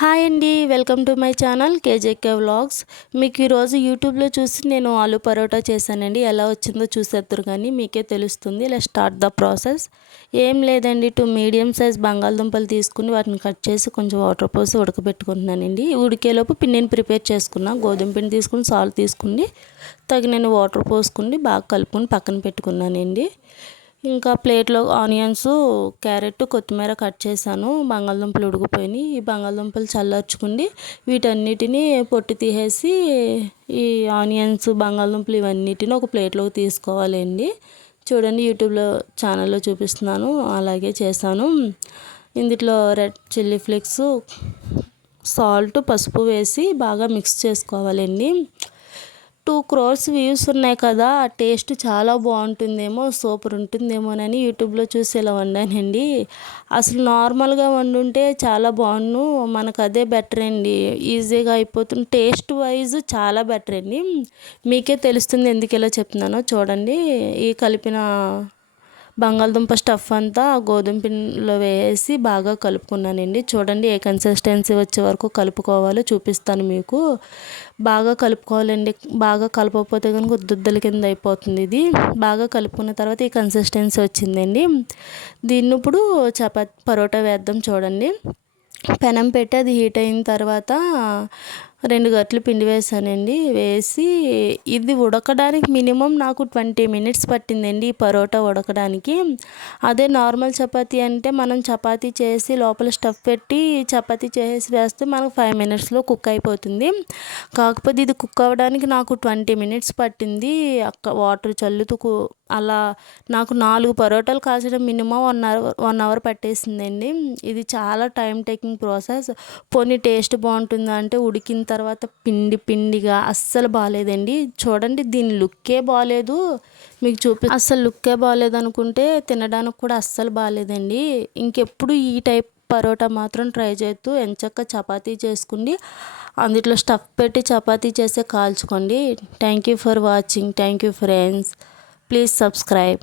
Hi అండి, welcome to my channel KJK vlogs. మీకు ఈరోజు యూట్యూబ్లో చూసి నేను ఆలు పరోటా చేశానండి. ఎలా వచ్చిందో చూసేద్దరు కానీ మీకే తెలుస్తుంది. ఇలా స్టార్ట్ ద ప్రాసెస్. ఏం లేదండి, 2 మీడియం సైజ్ బంగాళదుంపలు తీసుకుని వాటిని కట్ చేసి కొంచెం వాటర్ పోసి ఉడకబెట్టుకుంటున్నానండి. ఉడికేలోపు పిండిని ప్రిపేర్ చేసుకున్నా. గోధుమ పిండి తీసుకుని సాల్ట్ తీసుకుని తగినన్ని వాటర్ పోసుకుని బాగా కలుపుకొని పక్కన పెట్టుకున్నానండి. ఇంకా ప్లేట్లో ఆనియన్స్, క్యారెట్, కొత్తిమీర కట్ చేశాను. బంగాళదుంపలు ఉడికిపోయినాయి. ఈ బంగాళదుంపలు చల్లార్చుకుని వీటన్నిటిని పొట్టు తీసేసి ఈ ఆనియన్స్, బంగాళదుంపలు ఇవన్నిటిని ఒక ప్లేట్లోకి తీసుకోవాలండి. చూడండి, యూట్యూబ్లో ఛానల్లో చూపిస్తున్నాను, అలాగే చేశాను. ఇందులో రెడ్ చిల్లీ ఫ్లేక్స్, సాల్ట్, పసుపు వేసి బాగా మిక్స్ చేసుకోవాలండి. 2 crores వ్యూస్ ఉన్నాయి కదా, టేస్ట్ చాలా బాగుంటుందేమో, సూపర్ ఉంటుందేమోనని యూట్యూబ్లో చూసి ఇలా వండానండి. అసలు నార్మల్గా వండుంటే చాలా బాగుండు. మనకు అదే బెటర్ అండి, ఈజీగా అయిపోతుంది. టేస్ట్ వైజ్ చాలా బెటర్ అండి. మీకే తెలుస్తుంది ఎందుకు ఇలా చెప్తున్నానో. చూడండి, ఈ కలిపిన బంగాళదుంప స్టఫ్ అంతా గోధుమ పిండిలో వేసి బాగా కలుపుకున్నానండి. చూడండి, ఏ కన్సిస్టెన్సీ వచ్చే వరకు కలుపుకోవాలో చూపిస్తాను మీకు. బాగా కలుపుకోవాలండి. బాగా కలపకపోతే కనుక దుద్దల కింద అయిపోతుంది. ఇది బాగా కలుపుకున్న తర్వాత ఈ కన్సిస్టెన్సీ వచ్చిందండి. దీన్ని ఇప్పుడు పరోటా వేద్దాం. చూడండి, పెనం పెట్టి అది హీట్ అయిన తర్వాత 2 గంటలు పిండి వేసానండి. వేసి ఇది ఉడకడానికి మినిమం నాకు 20 minutes పట్టిందండి, ఈ పరోటా ఉడకడానికి. అదే నార్మల్ చపాతీ అంటే మనం చపాతీ చేసి లోపల స్టఫ్ పెట్టి చపాతీ చేసి వేస్తే మనకు 5 minutesలో కుక్ అయిపోతుంది. కాకపోతే ఇది కుక్ అవ్వడానికి నాకు 20 minutes పట్టింది. వాటర్ చల్లుతూ అలా నాకు 4 పరోటాలు కాల్చడం మినిమం 1 hour పట్టేసిందండి. ఇది చాలా టైం టేకింగ్ ప్రాసెస్. పోనీ టేస్ట్ బాగుంటుందా అంటే ఉడికిన తర్వాత పిండిగా అస్సలు బాగాలేదండి. చూడండి, దీని లుక్కే బాగాలేదు. మీకు అస్సలు లుక్కే బాగాలేదు అనుకుంటే తినడానికి కూడా అస్సలు బాగాలేదండి. ఇంకెప్పుడు ఈ టైప్ పరోటా మాత్రం ట్రై చేస్తూ ఎంచక్కా చపాతీ చేసుకుని అందులో స్టఫ్ పెట్టి చపాతీ చేసే కాల్చుకోండి. Thank you for watching. Thank you friends. Please subscribe.